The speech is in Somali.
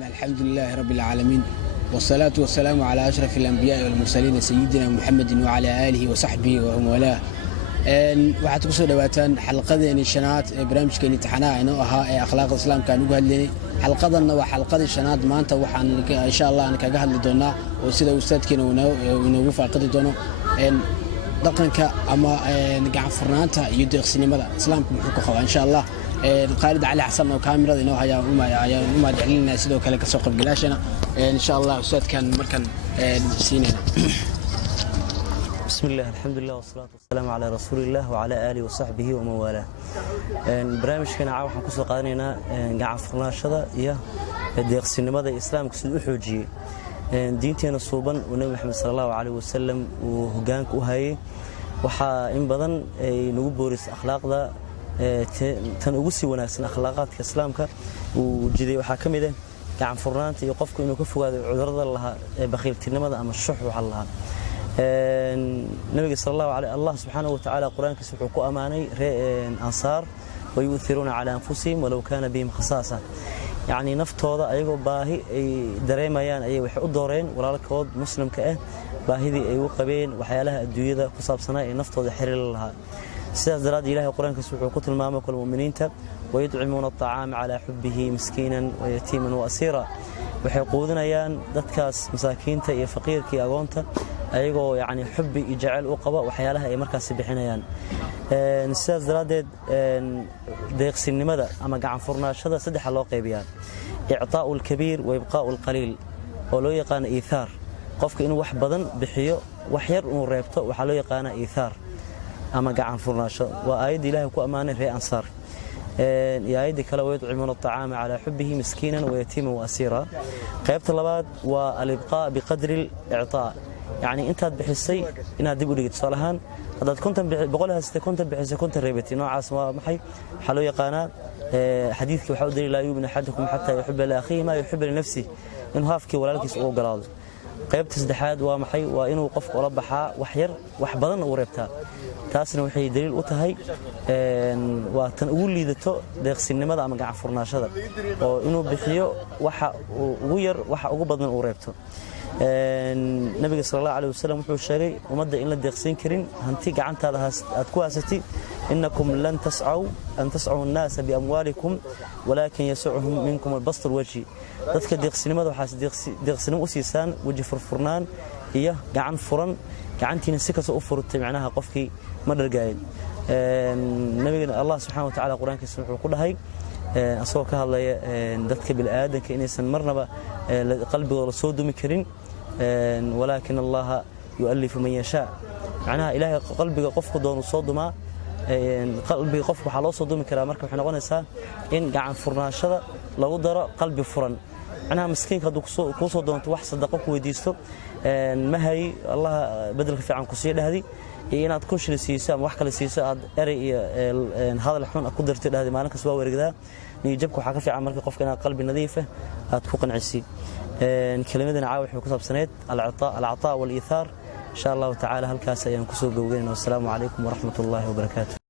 الحمد لله رب العالمين والصلاة والسلام على أشرف الأنبياء والمرسلين سيدنا محمد وعلى آله وصحبه ومن والاه. waxaad ku soo dhawaataan xalqadeeni shanaad ee barnaamijkeeni taxanaha inoo ahaa ee akhlaaqda islaamka aan uga hadlaynay. xalqadanna waa xalqadii shanaad. maanta waxaan insha Allah aan kaga hadli doonaa oo sida ustaadkeena inoogu faaqidi doono dhaqanka ama gacan furnaanta iyo deeqsinimada islaamku muxuu ku qabaa insha Allah. Khalid Ali Xasan oo kaamirada inoo haya uma dhexlinayna sidoo kale ka soo qaybgalaashana insha Allah ustaadkan markan siinayna. بسم الله الحمد لله والصلاة والسلام على رسول الله وعلى آله وصحبه ومن والاه. برنامجكنا waxaan ku soo qaadanaynaa gacan furnaashada iyo deeqsinimada islaamka sidoo xoojiyay diinteena suuban oo Nabi Muhammad sallallahu alayhi wasallam uu hogaanka u hayay waxa in badan ay nagu booris akhlaaqda tan ugu sii wanaagsan akhlaaqaadka islaamka uu jiday waxa kamid ah gacan furnaanta iyo qofku inuu ka fogaado cudurrada laha bakhiiltinimada ama shuux waxa laha nabiga sallallahu alayhi Allah subhanahu wa ta'ala quraankiisa wuxuu ku amaanay ansaar way uthiruna ala anfusihim walaw kana bihim khasasa yani naftooda ayagoo baahi ay dareemayaan ay wax u dooreen walaalkood muslimka ah baahidii ay u qabeen waxyaalaha adduunyada ku saabsanaa ee naftooda xiriir lahaa sidaas daraad ilaahay quraankiisa wuxuu ku tilmaamay kul muuminiinta ويطعمون الطعام على حبه مسكينا ويتيما واسيرا waxay quudinayaan dadkaas masaakiinta iyo faqiirka iyo agoonta ayagoo yani xubbi iyo jacayl u qaba waxyaalaha ay markaas bixinayaan sidaas daraadeed deeqsinimada ama gacan furnaashada saddex loo qaybiyaa i'taa'ul kabiir wa ibqaa'ul qaliil oo loo yaqaan iithaar qofka inuu wax badan bixiyo wax yar uu reebto waxa loo yaqaan iithaar ama gacan furnaasho waa aayad ilaahay ku amaanay reer ansaar يا أيدي كلا ويطعمون الطعام على حبه مسكينا ويتيما وأسيرا قيبت اللباد والإبقاء بقدر الإعطاء يعني أنت بحسي إنها دبوا لي صالحان هذا كنت بقولها كنت بحسي كنت ريبتي نوع اسمه محي حلو يقانا حديثك وحاول لا يؤمن أحدكم حتى يحب لأخيه ما يحب لنفسه إنه هافك ولا لك سوء قراض قيبت سدحاد ومحي وإنه قف وربحها وحير وحبضن وربتها taasna waxay daliil u tahay waa tan ugu liidato deeqsinimada ama gacan furnaashada oo inuu bixiyo waxa ugu yar waxa ugu badan uu reebto nabiga sallallahu alayhi wasallam wuxuu sheegay umada in la deeqsin karin hanti gacantaada aad ku haasati innakum lan tas'u an-nas bi amwalikum walakin yas'uhum minkum al-bast al-wajhi dadka deeqsinimada waxa deeqsinimo u siisaan waji furfurnaan iyo gacan furan gacantiina si kaso u furtay macnaha qofkii ma dhargaayay nabiga Allah subhanahu wa ta'ala quraankiisa wuxuu ku dhahay asoo ka hadlaya dadka bil aadanka inaysan marnaba qalbigooda soo dumi karin walaakin Allah yu'allifu man yasha macnaha ilaahay qalbiga qofku doono soo dumaa qalbiga qofku waxa loo soo dumi karaa marka waxay noqonaysaa in gacan furnaashada lagu daro qalbi furan macnaha miskiinka haduu ku soo doonto wax sadaqo ku weydiisto ma hay Allah badalka fiican ku sii dhahdi inaad ku shiraysiiso ama wax kale siiso aad eray iyo hadal xun ku dartay dhahdi maalin kasta waa wareegdaa niyadjabku waxa ka fiican marka qofka inaad qalbi nadiif ah aad ku qancisi kalimadana caawa waxay ku saabsaneed al-'ataa wal-iithar insha Allah ta'ala halkaas ayaan ku soo gowgeynaa. Assalaamu alaykum wa rahmatullahi wa barakaatuh.